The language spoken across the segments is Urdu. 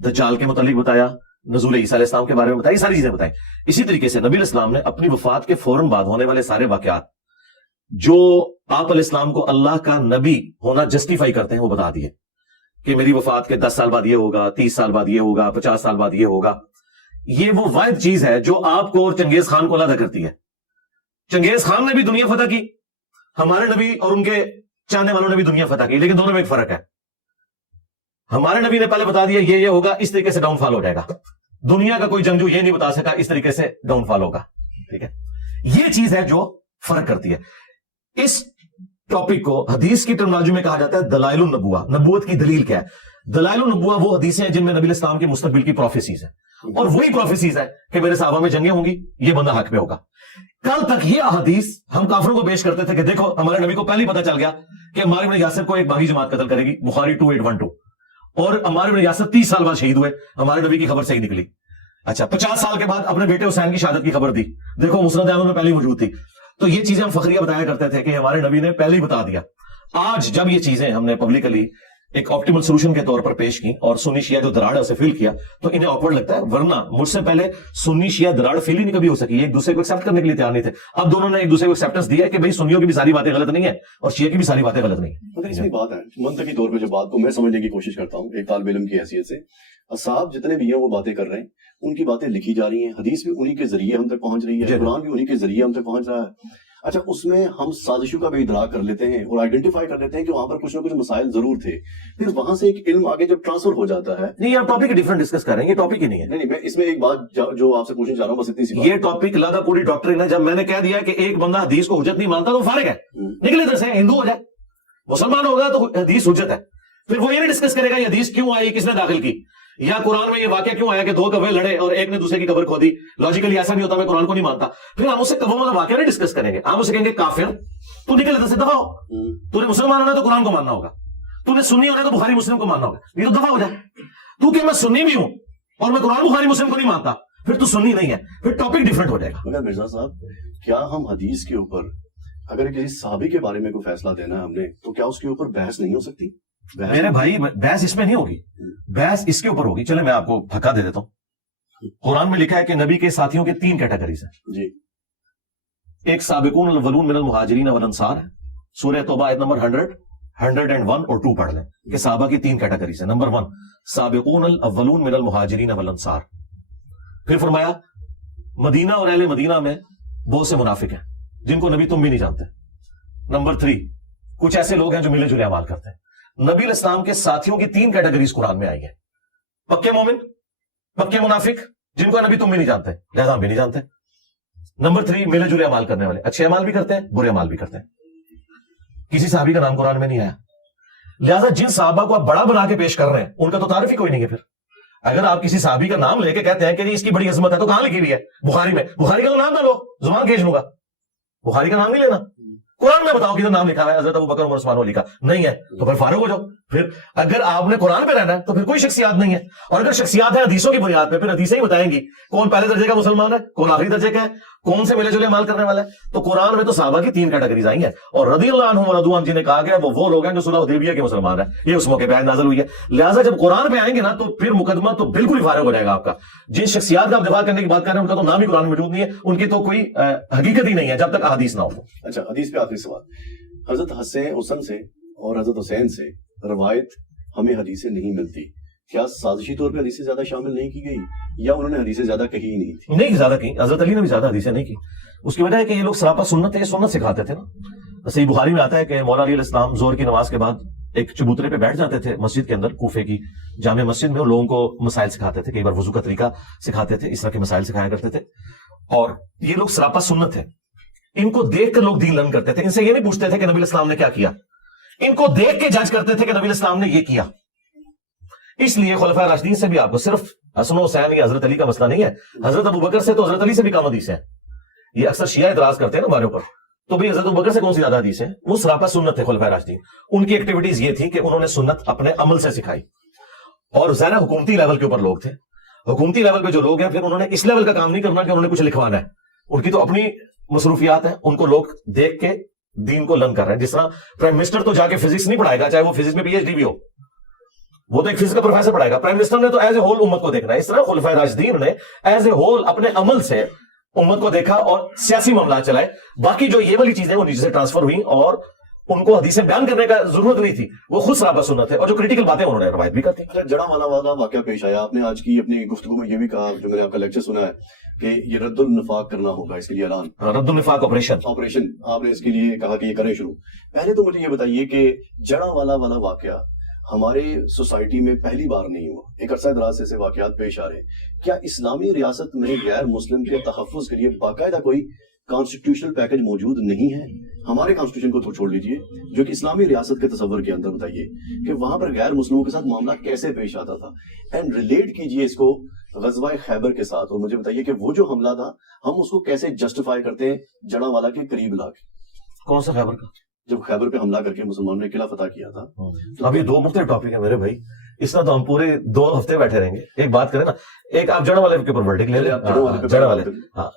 دجال کے متعلق بتایا، نزول عیسیٰ علیہ السلام کے بارے میں بتایا، یہ ساری چیزیں بتائیں. اسی طریقے سے نبی علیہ السلام نے اپنی وفات کے فوراً بعد ہونے والے سارے واقعات جو آپ علیہ السلام کو اللہ کا نبی ہونا جسٹیفائی کرتے ہیں وہ بتا دیے کہ میری وفات کے 10 سال بعد یہ ہوگا، 30 سال بعد یہ ہوگا، 50 سال بعد یہ ہوگا. یہ وہ واحد چیز ہے جو آپ کو اور چنگیز خان کو علیحدہ کرتی ہے. چنگیز خان نے بھی دنیا فتح کی، ہمارے نبی اور ان کے چاہنے والوں نے بھی دنیا فتح کی، لیکن دونوں میں ایک فرق ہے. ہمارے نبی نے پہلے بتا دیا یہ ہوگا، اس طریقے سے ڈاؤن فال ہو جائے گا. دنیا کا کوئی جنگجو یہ نہیں بتا سکا اس طریقے سے ڈاؤن فال ہوگا. ٹھیک ہے، یہ چیز ہے جو فرق کرتی ہے. اس ٹاپک کو حدیث کی ٹرمنالوجی میں کہا جاتا ہے دلائل النبوہ. نبوت کی دلیل کیا ہے؟ دلائل النبوہ وہ حدیثیں ہیں جن میں نبی علیہ السلام کے مستقبل کی پروفیسیز ہیں، اور وہی پروفیسیز ہے کہ میرے صحابہ میں جنگیں ہوں گی، یہ بندہ حق پہ ہوگا. کل تک یہ احادیث ہم کافروں کو پیش کرتے تھے کہ دیکھو ہمارے نبی کو پہلے ہی پتہ چل گیا کہ عمار بن یاسر کو ایک باغی جماعت قتل کرے گی، بخاری 2812، اور عمار بن یاسر 30 سال بعد شہید ہوئے، ہمارے نبی کی خبر صحیح نکلی. اچھا 50 سال کے بعد اپنے بیٹے حسین کی شہادت کی خبر دی، دیکھو مسند احمد میں پہلے ہی موجود تھی. تو یہ چیزیں ہم فخریہ بتایا کرتے تھے کہ ہمارے نبی نے پہلے ہی بتا دیا. آج جب یہ چیزیں ہم نے پبلکلی ایک آپٹیمل سولوشن کے طور پر پیش کی اور سنی شیعہ جو دراڑ ہے اسے فیل کیا تو انہیں آکورڈ لگتا ہے، ورنہ مجھ سے پہلے سنی شیعہ دراڑ فیل ہی نہیں کبھی ہو سکی. ایک دوسرے کو ایکسپٹ کرنے کے لیے تیار نہیں تھے. اب دونوں نے ایک دوسرے کو ایکسپٹنس دیا ہے کہ بھائی سنیوں کی بھی ساری باتیں غلط نہیں ہے اور شیعہ کی بھی ساری باتیں غلط نہیں ہیں. مگر اس میں بات ہے منطقی طور پہ جو بات کو میں سمجھنے کی کوشش کرتا ہوں ایک طالب علم کی حیثیت سے، اصحاب جتنے بھی ہیں وہ باتیں کر رہے ہیں، ان کی باتیں لکھی جا رہی ہیں، حدیث بھی انہی کے ذریعے ہم تک پہنچ رہی ہے، قرآن بھی انہی کے ذریعے ہم تک پہنچ رہا ہے. اچھا اس میں ہم سازشوں کا بھی ادراک کر لیتے ہیں اور آئیڈینٹیفائی کر لیتے ہیں کہ وہاں پر کچھ نہ کچھ مسائل ضرور تھے، پھر وہاں سے ایک علم آگے جب ٹرانسفر ہو جاتا ہے. نہیں آپ ٹاپک ڈیفرنٹ ڈسکس کر رہے ہیں، یہ ٹاپک ہی نہیں ہے. نہیں میں اس میں ایک بات جو آپ سے پوچھنا چاہ رہا ہوں بس اتنی سی بات. یہ ٹاپک لگا پوری ڈاکٹرین ہے. جب میں نے کہہ دیا کہ ایک بندہ حدیث کو حجت نہیں مانتا تو فارغ ہے، نکلے ادھر سے، ہندو ہو جائے، مسلمان ہوگا تو حدیث حجت ہے. پھر وہ یہ نہیں ڈسکس کرے گا یہ حدیث کیوں آئی، کس نے داخل کی، یا قرآن میں یہ واقعہ کیوں آیا کہ 2 کوے لڑے اور ایک نے دوسرے کی قبر کھودی. لاجیکلی ایسا نہیں ہوتا، میں قرآن کو نہیں مانتا. پھر ہم اسے قبر والا واقعہ نہیں ڈسکس کریں گے، ہم اسے کہیں گے کافر، تو نکل ادھر سے، دفع ہو. تو نے مسلمان ہونا ہے تو قرآن کو ماننا ہوگا، تو نے سنی ہونا ہے تو بخاری مسلم کو ماننا ہوگا. یہ تو دفع ہو جائے. تو کہ میں سنی بھی ہوں اور میں قرآن بخاری مسلم کو نہیں مانتا، پھر تو سنی نہیں ہے، پھر ٹاپک ڈیفرنٹ ہو جائے گا. مگر مرزا صاحب کیا ہم حدیث کے اوپر اگر کسی صحابی کے بارے میں کوئی فیصلہ دینا ہے ہم نے تو کیا اس کے اوپر بحث نہیں ہو سکتی؟ میرے بھائی بحث اس میں نہیں ہوگی، بحث اس کے اوپر ہوگی. چلے میں آپ کو پھکا دے دیتا ہوں. قرآن میں لکھا ہے کہ نبی کے ساتھیوں کے 3 کیٹیگریز ہیں جی. ایک سابقون الاولون من المہاجرین والانصار ہے، سورہ توبہ آیت نمبر 101 اور 2 پڑھ لیں کہ صحابہ کی 3 کیٹیگریز ہیں. نمبر 1 سابقون الاولون من المہاجرین والانصار. پھر فرمایا مدینہ اور اہل مدینہ میں بہت سے منافق ہیں جن کو نبی تم بھی نہیں جانتے. نمبر 3 کچھ ایسے لوگ ہیں جو ملے جلے اعمال کرتے ہیں. نبی علیہ السلام کے ساتھیوں کی 3 کیٹیگریز قرآن میں آئی ہیں، پکے مومن، پکے منافق جن کو نبی تم بھی نہیں جانتے لہذا ہم بھی نہیں جانتے. نمبر 3 ملے جلے اعمال کرنے والے، اچھے اعمال بھی کرتے ہیں برے اعمال بھی کرتے ہیں. کسی صحابی کا نام قرآن میں نہیں آیا. لہذا جن صحابہ کو آپ بڑا بنا کے پیش کر رہے ہیں ان کا تو تعارف ہی کوئی نہیں ہے. پھر اگر آپ کسی صحابی کا نام لے کے کہتے ہیں کہ اس کی بڑی عظمت ہے تو کہاں لکھی ہوئی ہے؟ بخاری میں. بخاری کا تو نام نہ لو، زبان کھینچ لوں گا. بخاری کا نام نہیں لینا، قرآن میں بتاؤ کدھر نام لکھا ہوا ہے حضرت ابوبکر عمر عثمان علی کا؟ نہیں ہے تو پھر فارغ ہو جاؤ. پھر اگر آپ نے قرآن پہ رہنا ہے تو پھر کوئی شخصیات نہیں ہے، اور اگر شخصیات ہیں حدیثوں کی بنیاد پہ پھر حدیثیں ہی بتائیں گی کون پہلے درجے کا مسلمان ہے، کون آخری درجے کا ہے، کون سے ملے جلے عمل کرنے والا ہے. تو قرآن میں تو صحابہ کی 3 کیٹیگریز آئی ہیں، اور رضی اللہ عنہم ورضوا عنہ جنہیں کہا گیا وہ لوگ ہیں جو صلح حدیبیہ کے مسلمان ہیں. یہ اس موقع پہ آیت نازل ہوئی ہے. لہٰذا جب قرآن پہ آئیں گے نا تو پھر مقدمہ تو بالکل ہی فارغ ہو جائے گا آپ کا. جن شخصیات کا آپ دفاع کرنے کی بات کر رہے ہیں ان کا تو نام ہی قرآن میں موجود نہیں ہے، ان کی تو کوئی حقیقت ہی نہیں ہے جب تک احادیث نہ ہو. اچھا حدیث پہ آخری سوال. حضرت حسن سے اور حضرت حسین سے روایت ہمیں حدیثیں نہیں ملتی، کیا سازشی طور پہ حدیثیں زیادہ شامل نہیں کی گئی یا انہوں نے حدیثیں زیادہ کہی ہی نہیں تھی؟ نہیں زیادہ کی، حضرت علی نے بھی زیادہ حدیثیں نہیں کی. اس کی وجہ ہے کہ یہ لوگ سراپا سنت ہے، یہ سنت سکھاتے تھے نا. صحیح بخاری میں آتا ہے کہ مولا علی علیہ السلام ظہر کی نماز کے بعد ایک چبوترے پہ بیٹھ جاتے تھے مسجد کے اندر، کوفے کی جامع مسجد میں، اور لوگوں کو مسائل سکھاتے تھے. کئی بار وضو کا طریقہ سکھاتے تھے، اس طرح کے مسائل سکھایا کرتے تھے. اور یہ لوگ سراپا سنت ہے، ان کو دیکھ کر لوگ دین لرن کرتے تھے. ان سے یہ نہیں پوچھتے تھے کہ نبی علیہ السلام نے کیا کیا، ان کو دیکھ کے جج کرتے تھے کہ نبی علیہ السلام نے یہ کیا. اس لیے خلفائے راشدین سے بھی آپ کو صرف حسن و حسین یا حضرت علی کا مسئلہ نہیں ہے، حضرت ابوبکر سے تو حضرت علی سے بھی کم حدیث ہے. یہ اکثر شیعہ اعتراض کرتے ہیں نا ہمارے اوپر، تو بھی حضرت ابوبکر سے کون سی زیادہ حدیث ہے؟ وہ سراپا سنت ہے خلفائے راشدین. ان کی ایکٹیویٹیز یہ تھی کہ انہوں نے سنت اپنے عمل سے سکھائی. اور ظاہر حکومتی لیول کے اوپر لوگ تھے، حکومتی لیول پہ جو لوگ ہیں پھر انہوں نے اس لیول کا کام نہیں کرنا کہ انہوں نے کچھ لکھوانا ہے. ان کی تو اپنی مصروفیات ہیں، ان کو لوگ دیکھ کے دین کو لرن کر رہے ہیں. جس طرح پرائم منسٹر تو جا کے فزکس نہیں پڑھائے گا چاہے وہ فزکس میں پی ایچ ڈی بھی ہو، وہ تو ایک فزکس کا پروفیسر پڑھائے گا. پرائم منسٹر نے تو ایز اے ہول امت کو دیکھنا ہے. اس طرح خلفائے راشدین نے ایز اے ہول اپنے عمل سے امت کو دیکھا اور سیاسی معاملات چلائے. باقی جو یہ والی چیزیں وہ نیچے سے ٹرانسفر ہوئی اور ان کو حدیثیں بیان کرنے کا ضرورت نہیں تھی, وہ خود صحابہ سنت ہے, اور جو کریٹیکل باتیں انہوں نے روایت بھی کرتی. جڑا والا واقعہ پیش آیا, آپ نے آج کی اپنی گفتگو میں یہ بھی کہا, جو میں نے آپ کا لیکچر سنا ہے, کہ یہ رد النفاق کرنا ہوگا, اس کے لیے اعلان, رد النفاق آپریشن آپ نے اس کے لیے کہا کہ یہ کریں شروع. پہلے تو مجھے یہ بتائیے کہ جڑا والا واقعہ ہمارے سوسائٹی میں پہلی بار نہیں ہوا, ایک عرصہ دراز سے ایسے واقعات پیش آ رہے ہیں. کیا اسلامی ریاست میں غیر مسلم کے تحفظ کے لیے باقاعدہ کوئی کانسٹیٹیوشنل پیکج موجود نہیں ہے؟ ہمارے کانسٹیٹیوشن کو تو چھوڑ لیجئے, جو کہ اسلامی ریاست کے تصور کے اندر بتائیے کہ وہاں پر غیر مسلموں کے ساتھ معاملہ کیسے پیش آتا تھا, اینڈ ریلیٹ کیجئے اس کو غزوہ خیبر کے ساتھ, اور مجھے بتائیے کہ وہ جو حملہ تھا ہم اس کو کیسے جسٹیفائی کرتے ہیں جڑا والا کے قریب لا کے. کون سا خیبر کا؟ جب خیبر پہ حملہ کر کے مسلمانوں نے قلعہ فتح کیا تھا. اب یہ دو مختلف ٹاپک ہیں میرے بھائی, اس طرح تو ہم پورے 2 ہفتے بیٹھے رہیں گے. ایک بات کریں نا, ایک آپ جڑا والے کے اوپر ورڈکٹ لے لیں. جڑا والے, ہاں,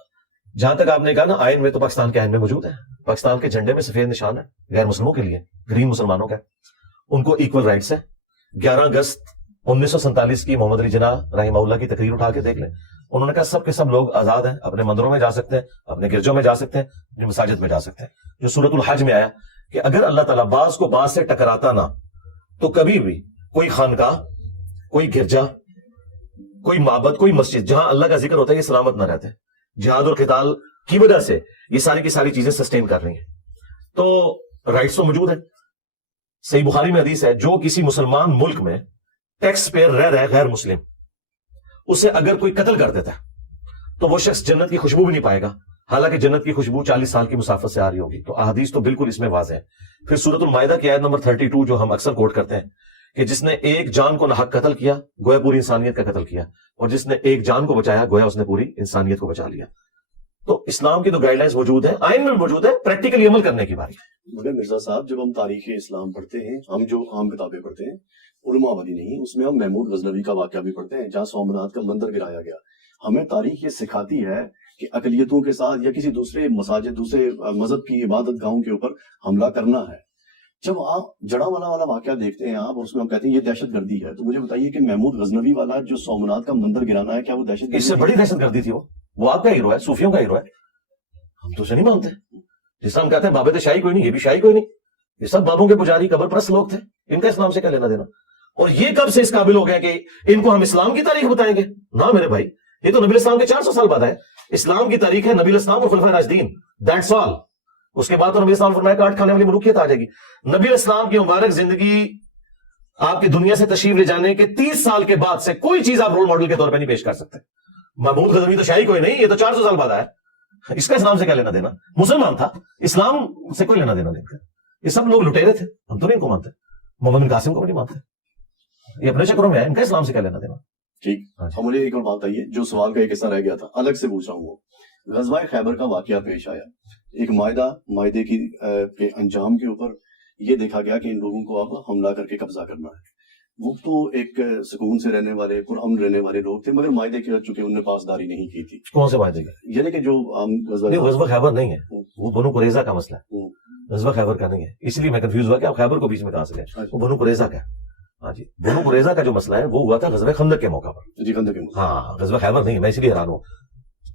جہاں تک آپ نے کہا نا آئین میں, تو پاکستان کے آئین میں موجود ہے. پاکستان کے جھنڈے میں سفید نشان ہے غیر مسلموں کے لیے, گرین مسلمانوں کا, ان کو ایکول رائٹس ہے. 11 اگست 1947 کی محمد علی جناح رحمہ اللہ کی تقریر اٹھا کے دیکھ لیں, انہوں نے کہا سب کے سب لوگ آزاد ہیں, اپنے مندروں میں جا سکتے ہیں, اپنے گرجوں میں جا سکتے ہیں, اپنی مساجد میں جا سکتے ہیں. جو سورۃ الحج میں آیا کہ اگر اللہ تعالیٰ بعض کو بعض سے ٹکراتا نہ, تو کبھی بھی کوئی خانقاہ, کوئی گرجا, کوئی معبد, کوئی مسجد جہاں اللہ کا ذکر ہوتا ہے یہ سلامت نہ رہتے. جہاد اور قتال کی وجہ سے یہ ساری کی ساری چیزیں سسٹین کر رہی ہیں. تو رائٹس تو موجود ہے. صحیح بخاری میں حدیث ہے, جو کسی مسلمان ملک میں ٹیکس پیئر رہ رہے غیر مسلم, اسے اگر کوئی قتل کر دیتا ہے تو وہ شخص جنت کی خوشبو بھی نہیں پائے گا, حالانکہ جنت کی خوشبو 40 سال کی مسافت سے آ رہی ہوگی. تو احادیث تو بالکل اس میں واضح ہے. پھر سورۃ المائدہ کی آیت نمبر 32 جو ہم اکثر کوٹ کرتے ہیں, کہ جس نے ایک جان کو ناحق قتل کیا گویا پوری انسانیت کا قتل کیا, اور جس نے ایک جان کو بچایا گویا اس نے پوری انسانیت کو بچا لیا. تو اسلام کی تو گائیڈ لائنز موجود ہیں, آئین میں موجود ہے, پریکٹیکلی عمل کرنے کی باری. مگر مرزا صاحب, جب ہم تاریخ اسلام پڑھتے ہیں, ہم جو عام کتابیں پڑھتے ہیں علماء والی نہیں, اس میں ہم محمود غزنوی کا واقعہ بھی پڑھتے ہیں جہاں سومنات کا مندر گرایا گیا. ہمیں تاریخ یہ سکھاتی ہے کہ اقلیتوں کے ساتھ یا کسی دوسرے مساجد, دوسرے مذہب کی عبادت گاہوں کے اوپر حملہ کرنا ہے. جب آپ جڑا والا واقعہ دیکھتے ہیں آپ, اور اس میں ہم کہتے ہیں یہ دہشت گردی ہے, تو مجھے بتائیے کہ محمود غزنوی والا جو سومنات کا مندر گرانا ہے, کیا وہ دہشت گردی؟ اس سے بڑی دہشت گردی تھی. وہ آپ کا ہیرو ہے, صوفیوں کا ہیرو ہے. ہم تو اسے نہیں مانتے. جس طرح ہم کہتے ہیں بابے تو شاہی کوئی نہیں, یہ بھی شاہی کوئی نہیں, یہ سب بابوں کے پجاری قبر پرست لوگ تھے, ان کا اسلام سے کیا لینا دینا؟ اور یہ کب سے اس قابل ہو گیا کہ ان کو ہم اسلام کی تاریخ بتائیں گے؟ نہ میرے بھائی, یہ تو نبی اسلام کے 400 سال بعد ہے. اسلام کی تاریخ ہے نبی اسلام اور خلفائے راشدین, دیٹس آل. اس کے بعد تو نبی اسلام فرمایا کاٹ کھانے والی ملوکیت آ جائے گی. نبی اسلام کی مبارک زندگی آپ کی دنیا سے تشریف لے جانے کے 30 سال کے بعد سے کوئی چیز آپ رول ماڈل کے طور پہ نہیں پیش کر سکتے. محمود غزنوی تو شاہی کوئی نہیں, یہ تو 400 سال بعد آیا. اس کا اسلام سے کیا لینا دینا؟ مسلمان تھا, اسلام سے کوئی لینا دینا نہیں. یہ سب لوگ لٹیرے تھے, ہم تو نہیں ان کو مانتے. محمد بن قاسم کو بھی نہیں مانتے, یہ اپنے چکروں میں ہے, ان کا اسلام سے کیا لینا دینا. ٹھیک, اور مجھے ایک اور بات بتائیے, جو سوال کا ایک حصہ رہ گیا تھا الگ سے پوچھ رہا ہوں. وہ غزوہ خیبر کا واقعہ پیش آیا, ایک معاہدے کی کے انجام کے اوپر یہ دیکھا گیا کہ ان لوگوں کو اب حملہ کر کے قبضہ کرنا ہے. وہ تو ایک سکون سے رہنے والے, پرامن رہنے والے لوگ تھے, مگر معاہدے کے چونکہ انہوں نے پاسداری نہیں کی تھی. کون سے معاہدے کے؟ یعنی کہ جو غزوہ خیبر نہیں ہے, وہ بنو قریظہ کا مسئلہ ہے, غزوہ خیبر کا نہیں ہے. اس لیے میں کنفیوز ہوا کہ آپ خیبر کو بیچ میں کہاں سے گئے. وہ بنو قریظہ کا ہے. ہاں جی, بنو قریظہ کا جو مسئلہ ہے وہ ہوا تھا غزوہ خندق کے موقع پر. جی, خندق کے موقع. ہاں, غزوہ خیبر نہیں, میں اس لیے حیران ہوں.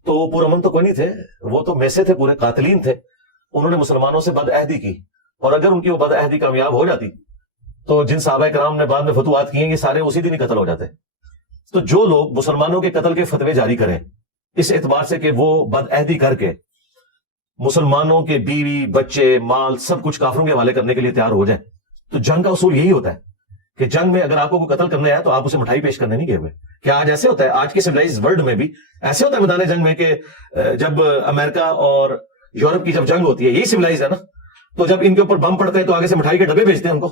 تو پرامن تو کوئی نہیں تھے, وہ تو میسے تھے, پورے قاتلین تھے. انہوں نے مسلمانوں سے بد عہدی کی, اور اگر ان کی وہ بد عہدی کامیاب ہو جاتی تو جن صحابہ کرام نے بعد میں فتوحات کیے, یہ سارے اسی دن ہی قتل ہو جاتے. تو جو لوگ مسلمانوں کے قتل کے فتوے جاری کریں اس اعتبار سے کہ وہ بد عہدی کر کے مسلمانوں کے بیوی, بچے, مال سب کچھ کافروں کے حوالے کرنے کے لیے تیار ہو جائیں, تو جنگ کا اصول یہی ہوتا ہے کہ جنگ میں اگر آپ کو کوئی قتل کرنا ہے تو آپ اسے مٹھائی پیش کرنے نہیں گئے ہوئے. کیا آج ایسے ہوتا ہے؟ آج کے سویلائز ورلڈ میں بھی ایسے ہوتا ہے میدان جنگ میں کہ جب امریکہ اور یورپ کی جب جنگ ہوتی ہے, یہی سویلائز ہے نا, تو جب ان کے اوپر بم پڑتے ہیں تو آگے سے مٹھائی کے ڈبے بھیجتے ہیں ان کو,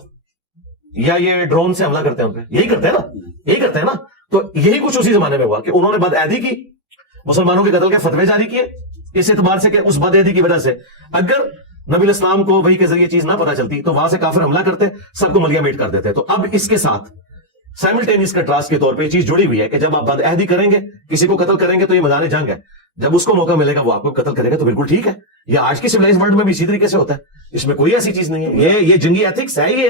یا یہ ڈرون سے حملہ کرتے ہیں ان پہ, یہی کرتے ہیں نا, یہی کرتے ہیں نا. تو یہی کچھ اسی زمانے میں ہوا کہ انہوں نے بد عہدی کی, مسلمانوں کے قتل کے فتوے جاری کیے, اس اعتبار سے کہ اس بد عہدی کی وجہ سے اگر نبی اسلام کو وحی کے ذریعے چیز نہ پتہ چلتی تو وہاں سے کافر حملہ کرتے, سب کو ملیا میٹ کر دیتے. تو اب اس کے ساتھ سائملٹینیس کنٹراسٹ کے طور پہ یہ چیز جڑی ہوئی ہے کہ جب آپ بد عہدی کریں گے, کسی کو قتل کریں گے تو یہ میدان جنگ ہے, جب اس کو موقع ملے گا وہ آپ کو قتل کرے گا تو بالکل ٹھیک ہے. یہ آج کی سویلائز ورلڈ میں بھی اسی طریقے سے ہوتا ہے, اس میں کوئی ایسی چیز نہیں ہے, یہ جنگی ایتھکس ہے. یہ